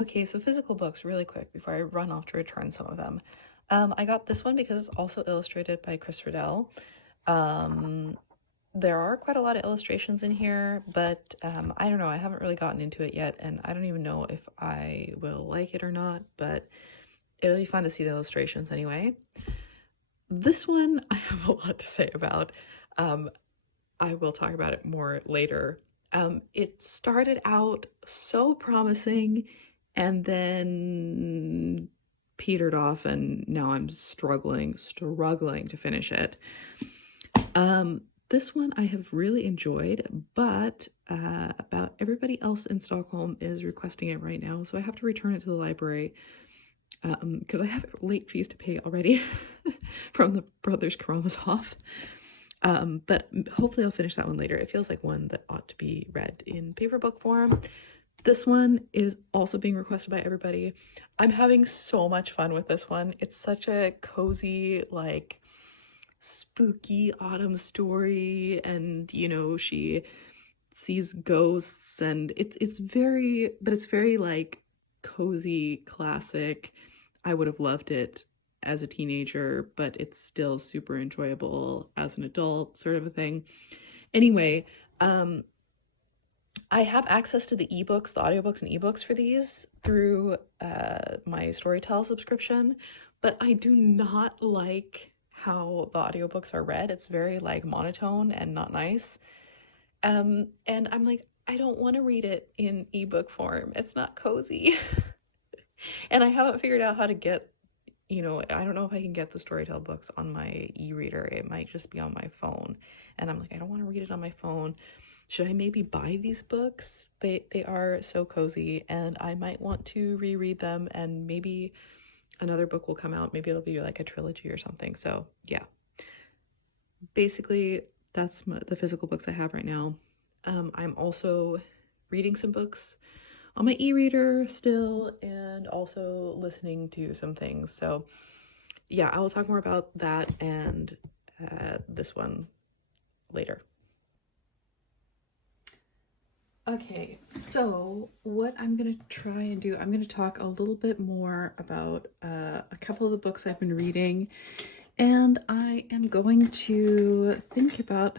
Okay, so physical books really quick before I run off to return some of them. I got this one because it's also illustrated by Chris Riddell. Um, there are quite a lot of illustrations in here, but I don't know, I haven't really gotten into it yet, and I don't even know if I will like it or not, but it'll be fun to see the illustrations anyway. This one I have a lot to say about. Um, I will talk about it more later. It started out so promising and then petered off, and now I'm struggling to finish it. This one I have really enjoyed, but about everybody else in Stockholm is requesting it right now, so I have to return it to the library because I have late fees to pay already from the Brothers Karamazov. But hopefully I'll finish that one later. It feels like one that ought to be read in paper book form. This one is also being requested by everybody. I'm having so much fun with this one. It's such a cozy, like, spooky autumn story, and you know, she sees ghosts, and it's very, but it's very like cozy, classic. I would have loved it as a teenager, but it's still super enjoyable as an adult, sort of a thing. Anyway, I have access to the ebooks, the audiobooks and ebooks for these through my Storytel subscription, but I do not like how the audiobooks are read. It's very like monotone and not nice. And I'm like, I don't want to read it in ebook form. It's not cozy. And I haven't figured out how to get, you know, I don't know if I can get the Storytel books on my e-reader. It might just be on my phone. And I'm like, I don't want to read it on my phone. Should I maybe buy these books? They are so cozy, and I might want to reread them, and maybe another book will come out. Maybe it'll be like a trilogy or something. So yeah, basically that's the physical books I have right now. I'm also reading some books on my e-reader still, and also listening to some things. So yeah, I will talk more about that and this one later. Okay, so what I'm going to try and do, I'm going to talk a little bit more about a couple of the books I've been reading, and I am going to think about,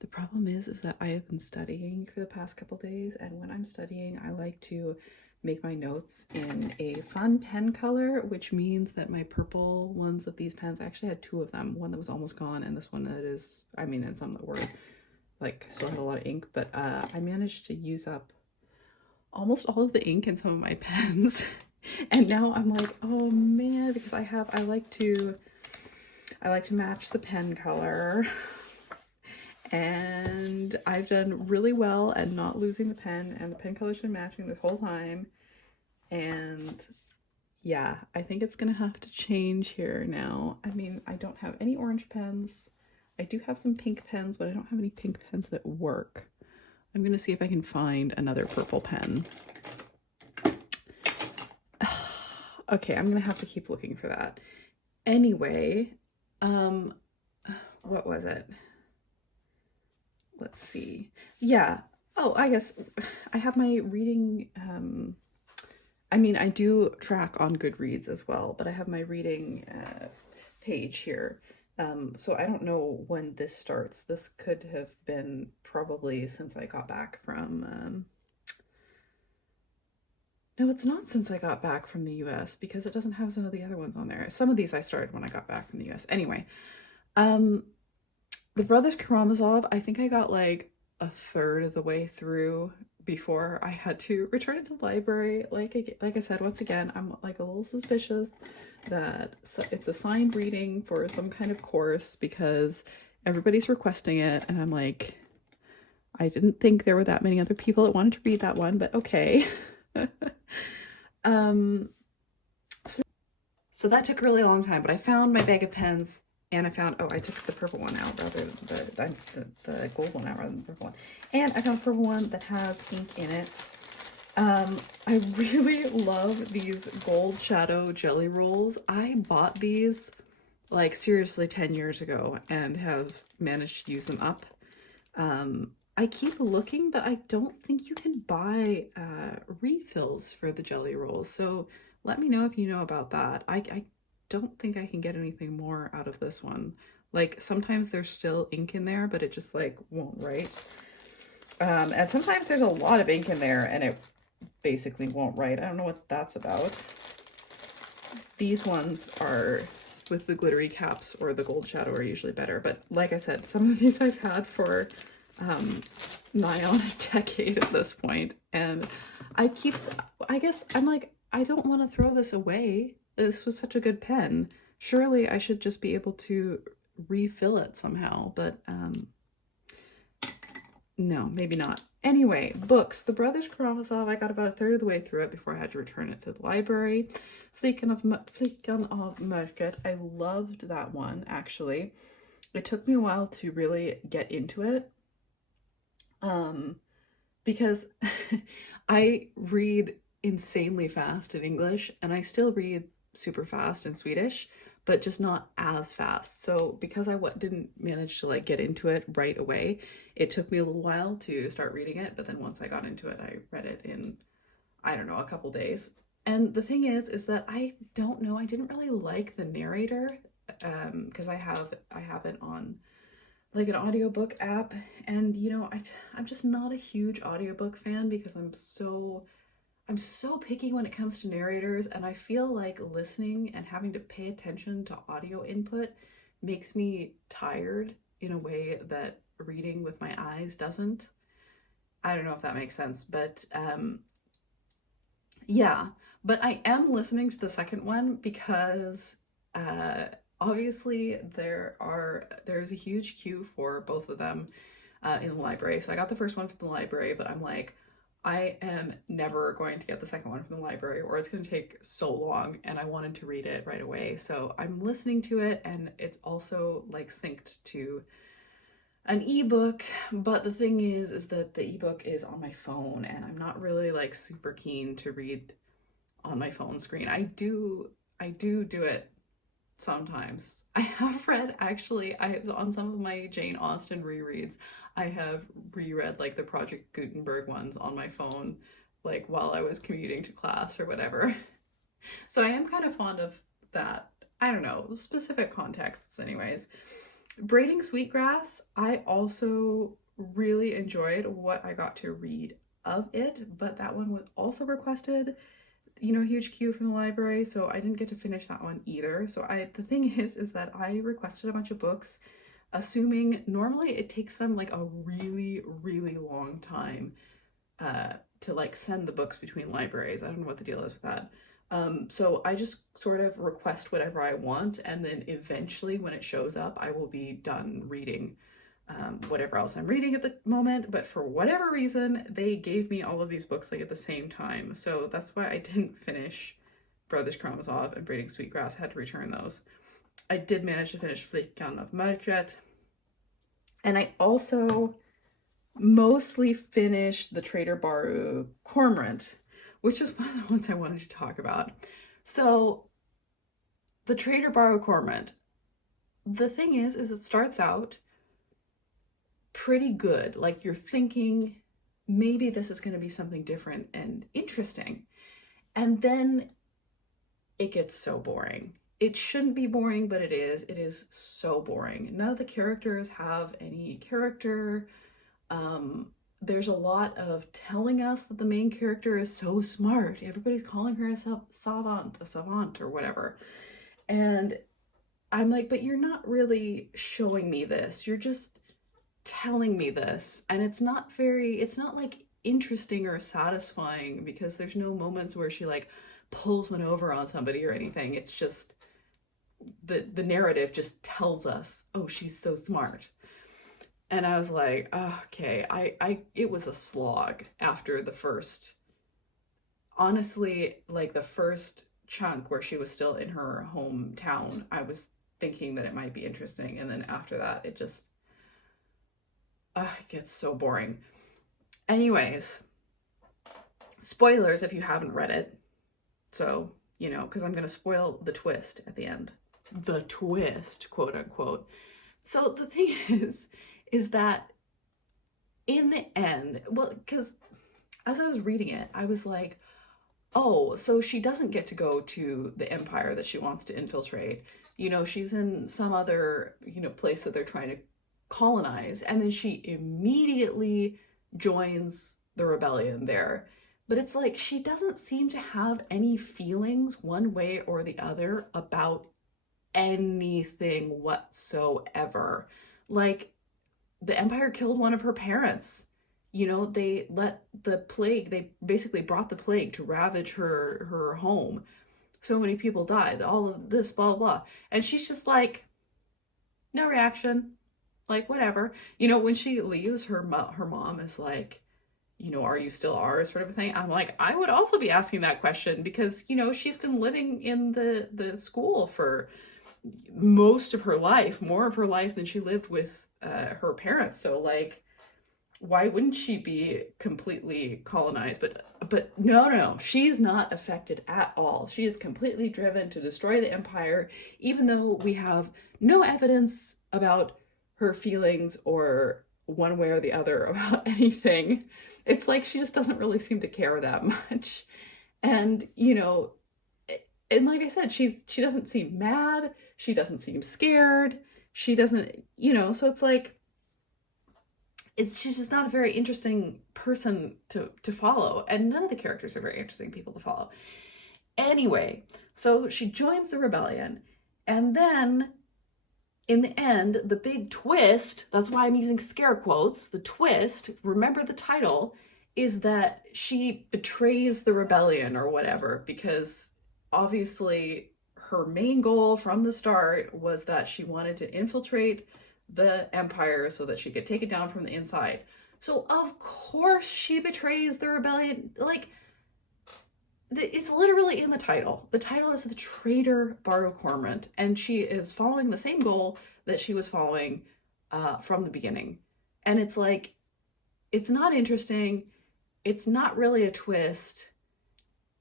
the problem is that I have been studying for the past couple days, and when I'm studying, I like to make my notes in a fun pen color, which means that my purple ones of these pens, I actually had two of them, one that was almost gone and this one that is, I mean, and some that were like still had a lot of ink, but I managed to use up almost all of the ink in some of my pens. And now I'm like, oh man, because I like to match the pen color, and I've done really well at not losing the pen, and the pen color's been matching this whole time. And yeah, I think it's gonna have to change here now. I mean, I don't have any orange pens. I do have some pink pens, but I don't have any pink pens that work. I'm gonna see if I can find another purple pen. Okay, I'm gonna have to keep looking for that. Anyway, what was it? Let's see. Yeah. Oh, I guess I have my reading, I mean, I do track on Goodreads as well, but I have my reading page here. So I don't know when this starts. This could have been probably since I got back from, no, it's not since I got back from the US, because it doesn't have some of the other ones on there. Some of these I started when I got back from the US. Anyway, the Brothers Karamazov, I think I got like a third of the way through before I had to return it to the library. Like I said, once again, I'm like a little suspicious that it's a signed reading for some kind of course, because everybody's requesting it, and I'm like, I didn't think there were that many other people that wanted to read that one, but okay. So that took a really long time, but I found my bag of pens, and I found, oh, I took the purple one out rather than the gold one out rather than the purple one. And I found a purple one that has ink in it. I really love these gold shadow jelly rolls. I bought these like seriously 10 years ago and have managed to use them up. I keep looking, but I don't think you can buy refills for the jelly rolls. So let me know if you know about that. I don't think I can get anything more out of this one. Like sometimes there's still ink in there, but it just like won't write. And sometimes there's a lot of ink in there and it basically won't write. I don't know what that's about. These ones are with the glittery caps or the gold shadow are usually better. But like I said, some of these I've had for nigh on a decade at this point. And I guess I'm like, I don't want to throw this away. This was such a good pen. Surely I should just be able to refill it somehow. But no, maybe not. Anyway, books. The Brothers Karamazov, I got about a third of the way through it before I had to return it to the library. Flickan of Mörkret, I loved that one, actually. It took me a while to really get into it. Because I read insanely fast in English, and I still read super fast in Swedish, but just not as fast. So because I didn't manage to like get into it right away, it took me a little while to start reading it, but then once I got into it, I read it in, I don't know, a couple days. And the thing is that I don't know, I didn't really like the narrator, because I have it on like an audiobook app, and you know, I'm just not a huge audiobook fan because I'm so picky when it comes to narrators, and I feel like listening and having to pay attention to audio input makes me tired in a way that reading with my eyes doesn't. I don't know if that makes sense, but yeah. But I am listening to the second one because obviously there's a huge queue for both of them in the library. So I got the first one from the library, but I'm like, I am never going to get the second one from the library, or it's going to take so long, and I wanted to read it right away. So I'm listening to it, and it's also like synced to an ebook, but the thing is that the ebook is on my phone, and I'm not really like super keen to read on my phone screen. I do it sometimes. I have read, actually, I was on some of my Jane Austen rereads. I have reread like the Project Gutenberg ones on my phone, like while I was commuting to class or whatever. So I am kind of fond of that. I don't know, specific contexts anyways. Braiding Sweetgrass, I also really enjoyed what I got to read of it, but that one was also requested, you know, huge queue from the library, so I didn't get to finish that one either. So the thing is that I requested a bunch of books, assuming normally it takes them like a really, really long time to like send the books between libraries. I don't know what the deal is with that. So I just sort of request whatever I want, and then eventually when it shows up, I will be done reading whatever else I'm reading at the moment. But for whatever reason, they gave me all of these books like at the same time. So that's why I didn't finish Brothers Karamazov and Braiding Sweetgrass. I had to return those. I did manage to finish Flickan of Mörkret. And I also mostly finished the Trader Baru Cormorant, which is one of the ones I wanted to talk about. So the Trader Baru Cormorant, the thing is it starts out pretty good. Like you're thinking maybe this is going to be something different and interesting. And then it gets so boring. It shouldn't be boring, but it is. It is so boring. None of the characters have any character. There's a lot of telling us that the main character is so smart. Everybody's calling her a savant or whatever. And I'm like, but you're not really showing me this. You're just telling me this. And it's not like interesting or satisfying, because there's no moments where she like pulls one over on somebody or anything. It's just the narrative just tells us, oh, she's so smart. And I was like, oh, okay, it was a slog after the first, honestly, like the first chunk where she was still in her hometown. I was thinking that it might be interesting, and then after that, it just, it gets so boring. Anyways, spoilers if you haven't read it. So, you know, because I'm going to spoil the twist at the end. The twist, quote unquote. So the thing is that in the end, well, because as I was reading it, I was like, oh, so she doesn't get to go to the empire that she wants to infiltrate. You know, she's in some other, you know, place that they're trying to colonize. And then she immediately joins the rebellion there. But it's like she doesn't seem to have any feelings one way or the other about anything whatsoever. Like, the empire killed one of her parents. You know, they let the plague, they basically brought the plague to ravage her home. So many people died, all of this, blah, blah, blah. And she's just like, no reaction, like, whatever. You know, when she leaves, her mom is like, you know, are you still ours, sort of a thing. I'm like, I would also be asking that question because, you know, she's been living in the school for most of her life, more of her life than she lived with her parents. So like, why wouldn't she be completely colonized? But no, she's not affected at all. She is completely driven to destroy the empire, even though we have no evidence about her feelings or one way or the other about anything. It's like she just doesn't really seem to care that much. And, you know, and like I said, she doesn't seem mad, she doesn't seem scared, she doesn't, you know, so it's like, she's just not a very interesting person to follow, and none of the characters are very interesting people to follow. Anyway, so she joins the rebellion, and then in the end, the big twist, that's why I'm using scare quotes, the twist, remember the title, is that she betrays the rebellion or whatever, because obviously her main goal from the start was that she wanted to infiltrate the empire so that she could take it down from the inside. So of course she betrays the rebellion. Like, it's literally in the title. The title is The Traitor Poirot Cormorant, and she is following the same goal that she was following from the beginning. And it's like, it's not interesting. It's not really a twist.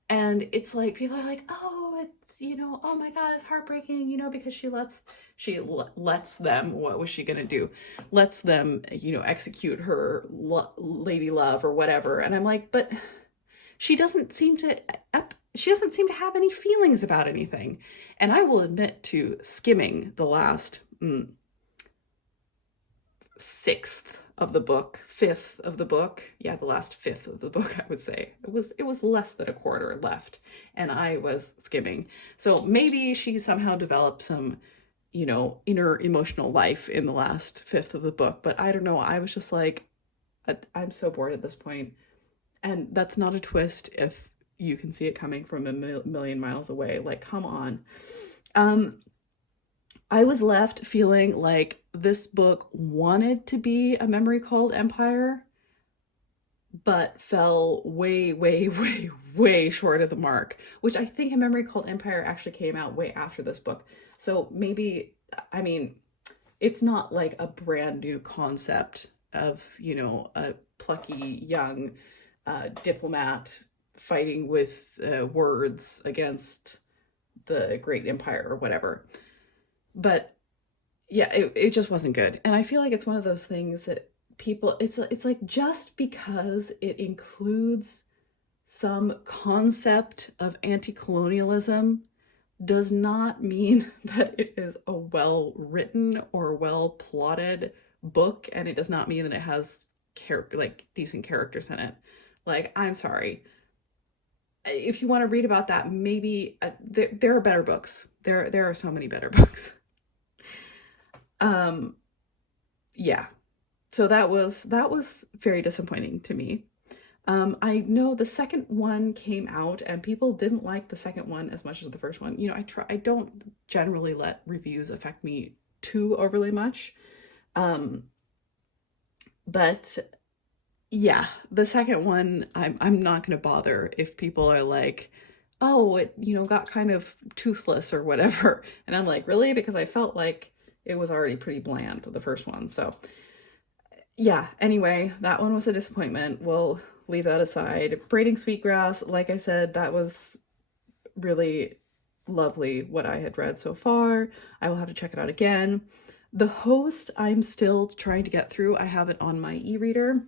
And it's like, people are like, oh, it's, you know, oh my God, it's heartbreaking, you know, because she lets them, what was she gonna do? Lets them, you know, execute her lady love or whatever. And I'm like, but she doesn't seem to have any feelings about anything. And I will admit to skimming the last fifth of the book. Yeah, the last fifth of the book, I would say. It was less than a quarter left, and I was skimming. So maybe she somehow developed some, you know, inner emotional life in the last fifth of the book, but I don't know. I was just like, I'm so bored at this point. And that's not a twist if you can see it coming from a million miles away. Like, come on. I was left feeling like this book wanted to be A Memory Called Empire, but fell way, way, way, way short of the mark, which I think A Memory Called Empire actually came out way after this book. So maybe, I mean, it's not like a brand new concept of, you know, a plucky young diplomat fighting with words against the great empire or whatever. But yeah, it just wasn't good. And I feel like it's one of those things that people, it's like, just because it includes some concept of anti-colonialism does not mean that it is a well-written or well-plotted book, and it does not mean that it has decent characters in it. Like, I'm sorry. If you want to read about that, maybe there are better books. There are so many better books. Yeah. So that was very disappointing to me. I know the second one came out and people didn't like the second one as much as the first one. You know, I don't generally let reviews affect me too overly much. But yeah, the second one, I'm not going to bother if people are like, oh, it, you know, got kind of toothless or whatever. And I'm like, really? Because I felt like it was already pretty bland, the first one. So yeah, anyway, that one was a disappointment. We'll leave that aside. Braiding Sweetgrass, like I said, that was really lovely what I had read so far. I will have to check it out again. The Host, I'm still trying to get through. I have it on my e-reader.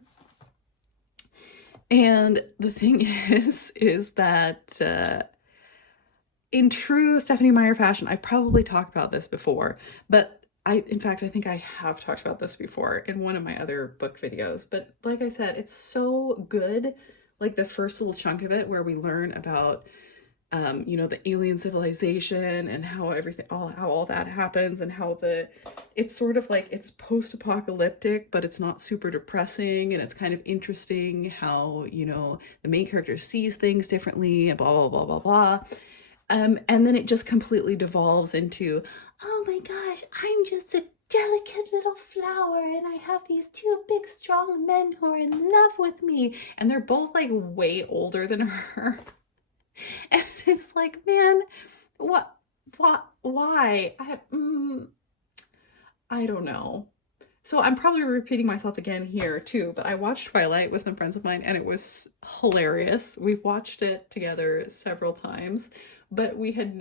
And the thing is that in true Stephenie Meyer fashion, I've probably talked about this before, but in fact, I think I have talked about this before in one of my other book videos, but like I said, it's so good. Like the first little chunk of it where we learn about, the alien civilization and how everything, how all that happens, and how it's sort of like it's post-apocalyptic, but it's not super depressing, and it's kind of interesting how, the main character sees things differently and blah, blah, blah, blah, blah. And then it just completely devolves into, oh my gosh, I'm just a delicate little flower and I have these two big strong men who are in love with me. And they're both like way older than her. And it's like, man, what, why? I don't know. So I'm probably repeating myself again here too, but I watched Twilight with some friends of mine and it was hilarious. We've watched it together several times, but we had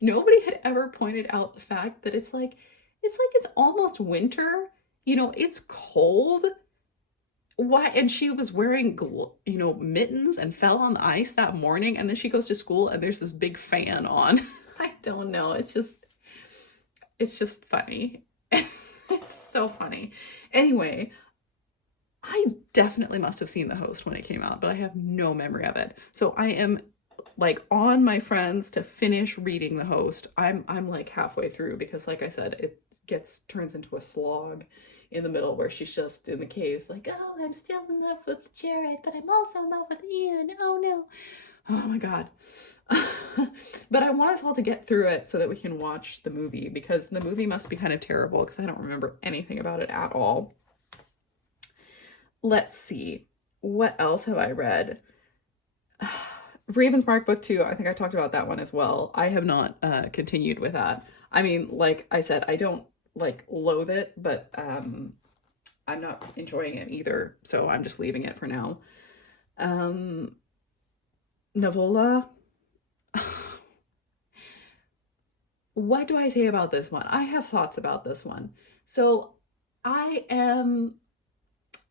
nobody had ever pointed out the fact that it's almost winter, it's cold. Why? And she was wearing, mittens and fell on the ice that morning. And then she goes to school and there's this big fan on. I don't know. It's just funny. It's so funny. Anyway, I definitely must have seen The Host when it came out, but I have no memory of it. So I am like on my friends to finish reading The Host. I'm like halfway through because like I said, it turns into a slog in the middle where she's just in the caves like, oh, I'm still in love with Jared, but I'm also in love with Ian. Oh no. Oh my God. But I want us all to get through it so that we can watch the movie, because the movie must be kind of terrible because I don't remember anything about it at all. Let's see. What else have I read? Ravensmark book 2. I think I talked about that one as well. I have not continued with that. I mean, like I said, I don't loathe it, but I'm not enjoying it either. So I'm just leaving it for now. Navola. What do I say about this one? I have thoughts about this one. So I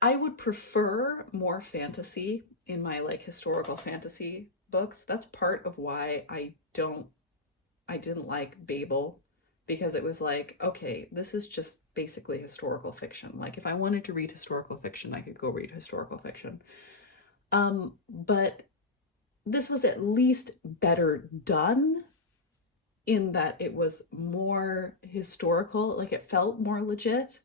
would prefer more fantasy in my historical fantasy books. That's part of why I didn't like Babel, because it was like, okay, this is just basically historical fiction. Like if I wanted to read historical fiction, I could go read historical fiction. But this was at least better done in that it was more historical, like it felt more legit.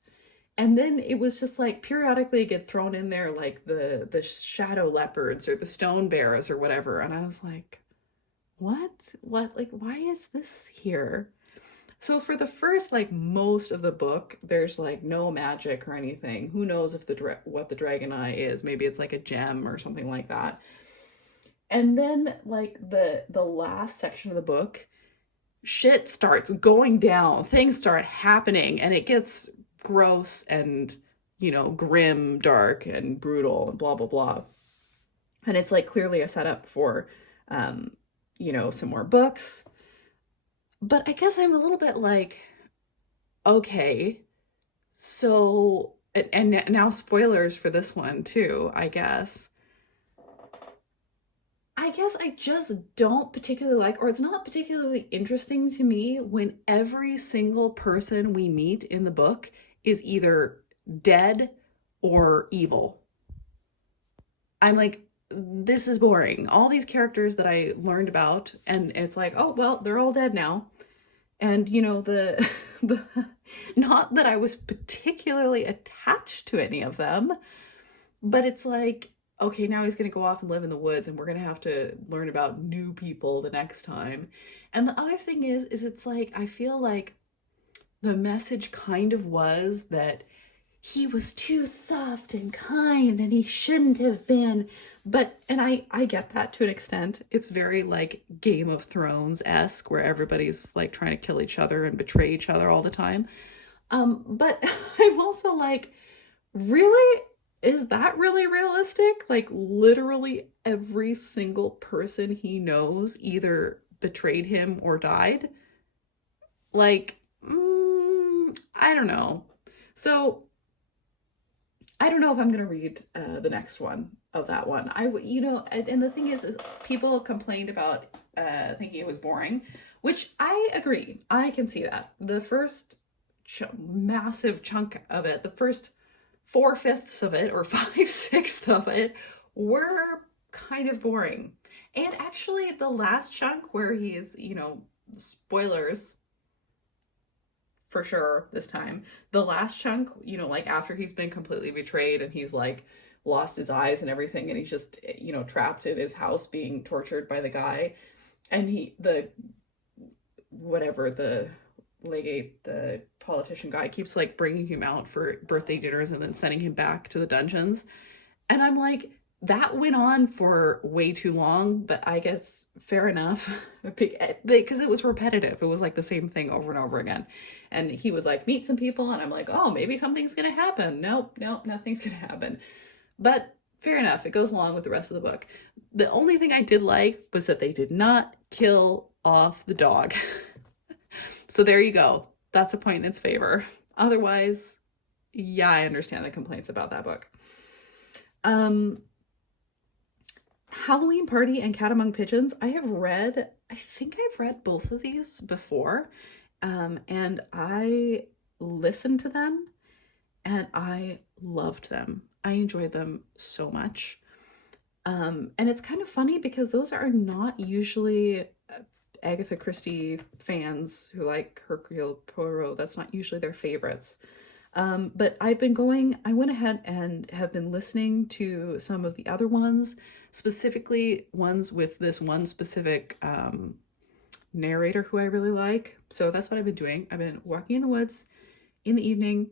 And then it was just like periodically get thrown in there like the shadow leopards or the stone bears or whatever. And I was like, what? Like, why is this here? So for the first, most of the book, there's no magic or anything. Who knows if what the dragon eye is? Maybe it's like a gem or something like that. And then the last section of the book, shit starts going down. Things start happening and it gets gross and, grim, dark and brutal and blah, blah, blah. And it's clearly a setup for, some more books. But I guess I'm a little bit okay, so, and now spoilers for this one too, I guess I just don't particularly like, or it's not particularly interesting to me when every single person we meet in the book is either dead or evil. I'm like, this is boring. All these characters that I learned about, and it's like, oh, well, they're all dead now. And, the not that I was particularly attached to any of them, but it's like, okay, now he's going to go off and live in the woods and we're going to have to learn about new people the next time. And the other thing is it's like, I feel like the message kind of was that he was too soft and kind and he shouldn't have been. But, and I get that to an extent. It's very Game of Thrones-esque where everybody's trying to kill each other and betray each other all the time. But I'm also really? Is that really realistic? Literally every single person he knows either betrayed him or died? I don't know. So I don't know if I'm going to read the next one of that one. And the thing is people complained about thinking it was boring, which I agree. I can see that. The first massive chunk of it, the first 4/5 of it, or 5/6 of it, were kind of boring. And actually, the last chunk where he's, spoilers for sure this time. The last chunk, like after he's been completely betrayed and he's like lost his eyes and everything, and he's just, trapped in his house being tortured by the guy. And the legate, the politician guy, keeps like bringing him out for birthday dinners and then sending him back to the dungeons. And I'm like, that went on for way too long, but I guess fair enough, because it was repetitive. It was like the same thing over and over again. And he would like meet some people and I'm like, oh, maybe something's gonna happen. Nope, nothing's gonna happen. But fair enough, it goes along with the rest of the book. The only thing I did like was that they did not kill off the dog. So there you go. That's a point in its favor. Otherwise, yeah, I understand the complaints about that book. Halloween Party and Cat Among Pigeons. I think I've read both of these before. And I listened to them and I loved them. I enjoyed them so much. And it's kind of funny because those are not usually Agatha Christie fans who like Hercule Poirot. That's not usually their favorites. But I went ahead and have been listening to some of the other ones, specifically ones with this one specific narrator who I really like. So that's what I've been doing. I've been walking in the woods in the evening,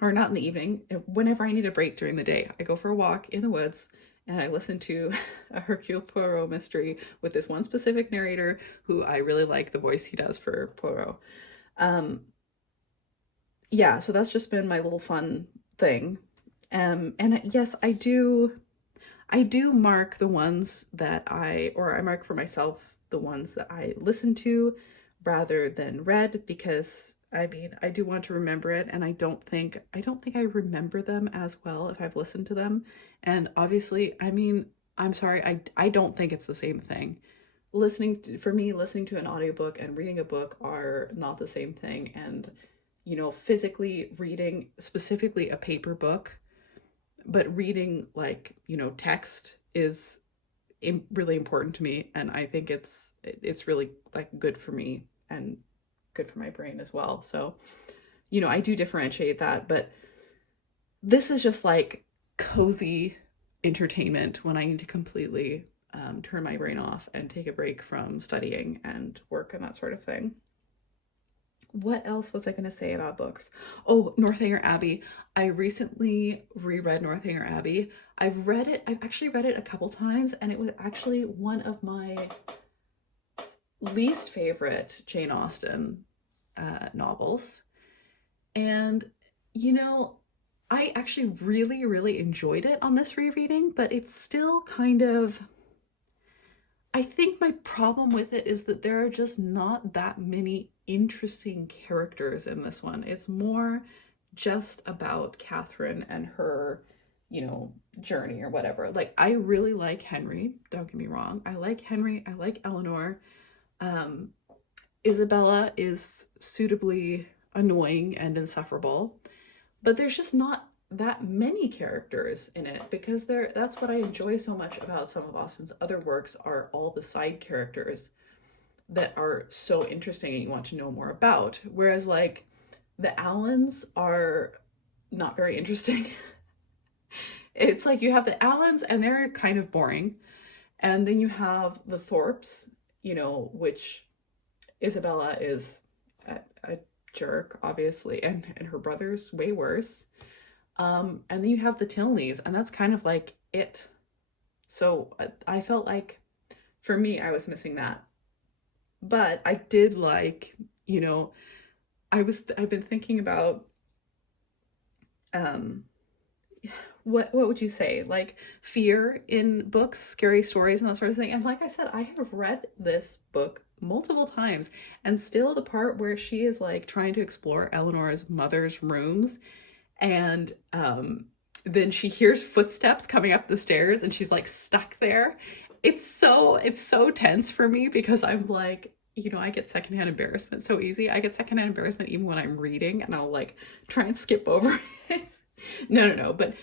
or not in the evening, whenever I need a break during the day. I go for a walk in the woods and I listen to a Hercule Poirot mystery with this one specific narrator who I really like the voice he does for Poirot. Yeah, so that's just been my little fun thing. And yes, I do mark the ones that I mark for myself the ones that I listen to rather than read, because I do want to remember it, and I don't think I remember them as well if I've listened to them. And obviously, I'm sorry, I don't think it's the same thing. For me, listening to an audiobook and reading a book are not the same thing. And physically reading, specifically a paper book, but reading like, text is really important to me. And I think it's really like good for me and good for my brain as well. So, I do differentiate that, but this is just like cozy entertainment when I need to completely turn my brain off and take a break from studying and work and that sort of thing. What else was I going to say about books? Oh, Northanger Abbey. I recently reread Northanger Abbey. I've actually read it a couple times, and it was actually one of my least favorite Jane Austen novels. And, I actually really, really enjoyed it on this rereading, but it's still kind of... I think my problem with it is that there are just not that many interesting characters in this one. It's more just about Catherine and her, journey or whatever. Like, I really like Henry, don't get me wrong. I like Henry, I like Eleanor. Isabella is suitably annoying and insufferable, but there's just not that many characters in it, because that's what I enjoy so much about some of Austen's other works, are all the side characters that are so interesting and you want to know more about. Whereas like the Allens are not very interesting. It's like you have the Allens and they're kind of boring. And then you have the Thorpes, which Isabella is a jerk, obviously, and her brother's way worse. And then you have the Tilneys, and that's kind of like it. So I felt like, for me, I was missing that. But I did like, I've been thinking about, what would you say? Like fear in books, scary stories and that sort of thing. And like I said, I have read this book multiple times. And still the part where she is like trying to explore Eleanor's mother's rooms, and then she hears footsteps coming up the stairs and she's like stuck there. It's so tense for me because I'm like, I get secondhand embarrassment so easy. I get secondhand embarrassment even when I'm reading, and I'll like try and skip over it. No. But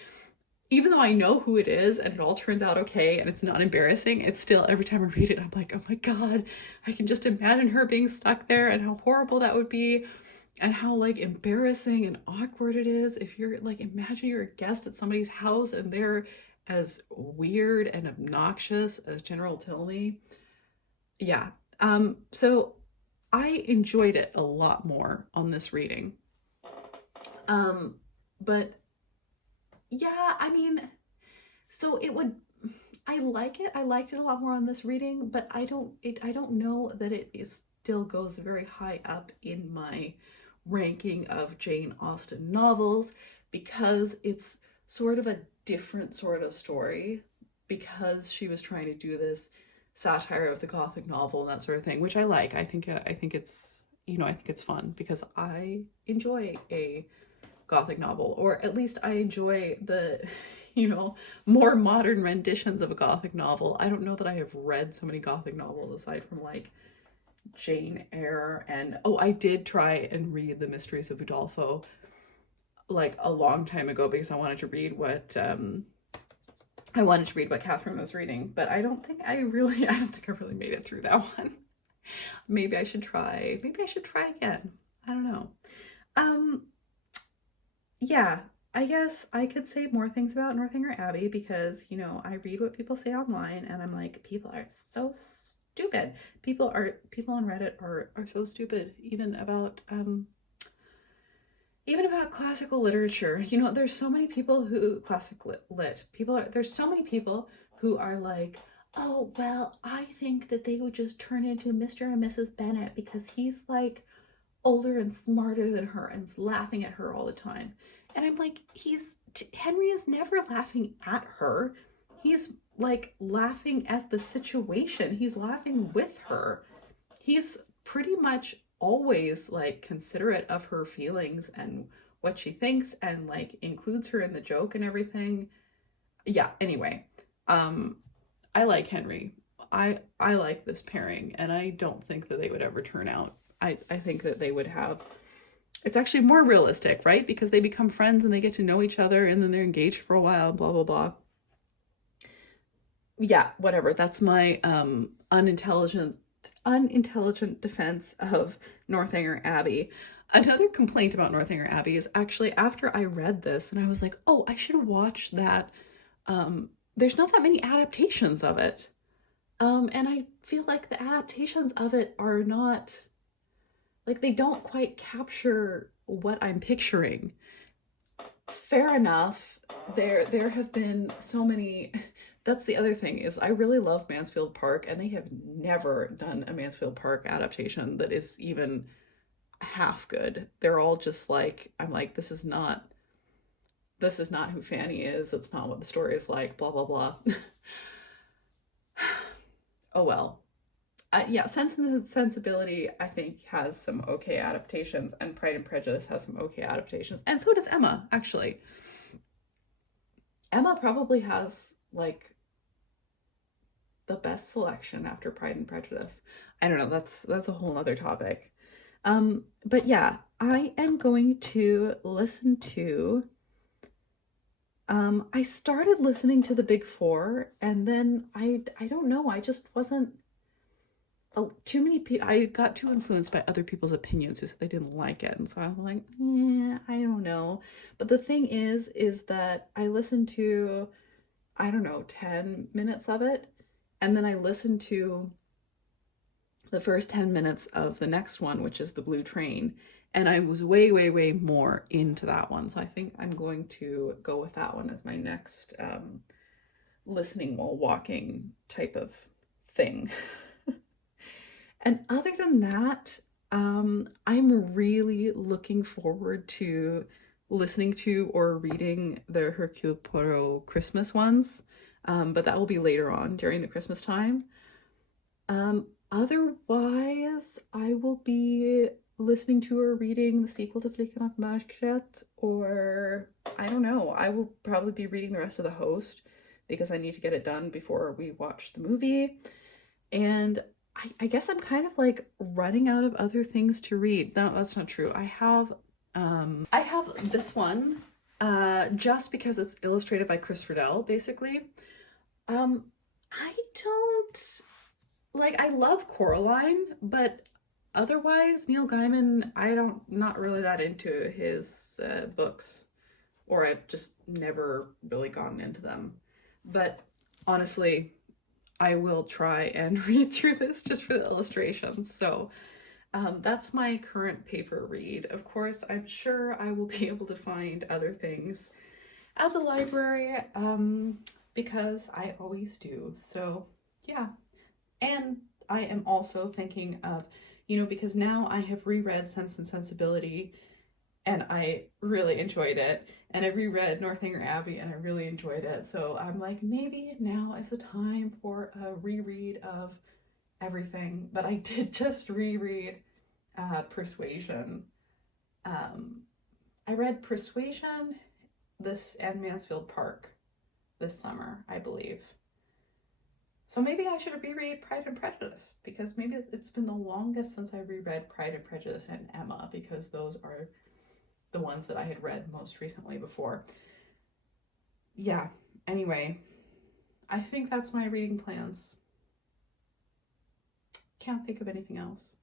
even though I know who it is and it all turns out okay and it's not embarrassing, it's still, every time I read it, I'm like, oh my God, I can just imagine her being stuck there and how horrible that would be, and how like embarrassing and awkward it is if you're like, imagine you're a guest at somebody's house and they're as weird and obnoxious as General Tilney. Yeah. So I enjoyed it a lot more on this reading. But yeah, I mean, so I like it. I liked it a lot more on this reading, but I don't know that it still goes very high up in my ranking of Jane Austen novels, because it's sort of a different sort of story, because she was trying to do this satire of the Gothic novel and that sort of thing, which I like. I think it's, I think it's fun because I enjoy a Gothic novel, or at least I enjoy the, more modern renditions of a Gothic novel. I don't know that I have read so many Gothic novels aside from like Jane Eyre, and I did try and read The Mysteries of Udolpho like a long time ago because I wanted to read what Catherine was reading, but I don't think I really made it through that one. Maybe I should try again. I don't know. Yeah, I guess I could say more things about Northanger Abbey because, I read what people say online and I'm like, people are so stupid. People on Reddit are so stupid, even about classical literature. There's so many people who there's so many people who are like, oh, well, I think that they would just turn into Mr. and Mrs. Bennet because he's like older and smarter than her and is laughing at her all the time. And I'm like, Henry is never laughing at her. He's like laughing at the situation. He's laughing with her. He's pretty much always like considerate of her feelings and what she thinks, and like includes her in the joke and everything. Yeah, anyway, I like Henry. I like this pairing, and I don't think that they would ever turn out. I think that they would have, it's actually more realistic, right? Because they become friends and they get to know each other and then they're engaged for a while, blah, blah, blah. Yeah, whatever. That's my unintelligent defense of Northanger Abbey. Another complaint about Northanger Abbey is actually after I read this, and I was like, oh, I should have watched that. There's not that many adaptations of it. And I feel like the adaptations of it are not, like, they don't quite capture what I'm picturing. Fair enough. There have been so many. That's the other thing, is I really love Mansfield Park, and they have never done a Mansfield Park adaptation that is even half good. They're all just like, I'm like, this is not who Fanny is. That's not what the story is like, blah, blah, blah. Oh, well. Yeah, Sense and Sensibility, I think, has some okay adaptations, and Pride and Prejudice has some okay adaptations, and so does Emma, actually. Emma probably has, like, the best selection after Pride and Prejudice. I don't know, that's a whole other topic. But yeah, I am going to listen to, I started listening to The Big Four, and then I don't know, I just wasn't, too many people, I got too influenced by other people's opinions who said they didn't like it, and so I was like, yeah, I don't know. But the thing is that I listened to, I don't know, 10 minutes of it, and then I listened to the first 10 minutes of the next one, which is The Blue Train, and I was way, way, way more into that one. So I think I'm going to go with that one as my next listening while walking type of thing. And other than that, I'm really looking forward to listening to or reading the Hercule Poirot Christmas ones, but that will be later on during the Christmas time. Otherwise, I will be listening to or reading the sequel to Flickan och Mörkret, or I don't know. I will probably be reading the rest of The Host because I need to get it done before we watch the movie. And I guess I'm kind of like running out of other things to read. No, that's not true. I have this one, just because it's illustrated by Chris Riddell, basically. I don't like, I love Coraline, but otherwise, Neil Gaiman, not really that into his books, or I've just never really gotten into them. But honestly, I will try and read through this just for the illustrations. So that's my current paper read. Of course, I'm sure I will be able to find other things at the library, because I always do. So yeah. And I am also thinking of, because now I have reread Sense and Sensibility and I really enjoyed it. And I reread Northanger Abbey and I really enjoyed it. So I'm like, maybe now is the time for a reread of everything. But I did just reread Persuasion. I read Persuasion and Mansfield Park this summer, I believe. So maybe I should reread Pride and Prejudice, because maybe it's been the longest since I reread Pride and Prejudice and Emma, because those are the ones that I had read most recently before. Yeah, anyway, I think that's my reading plans. Can't think of anything else.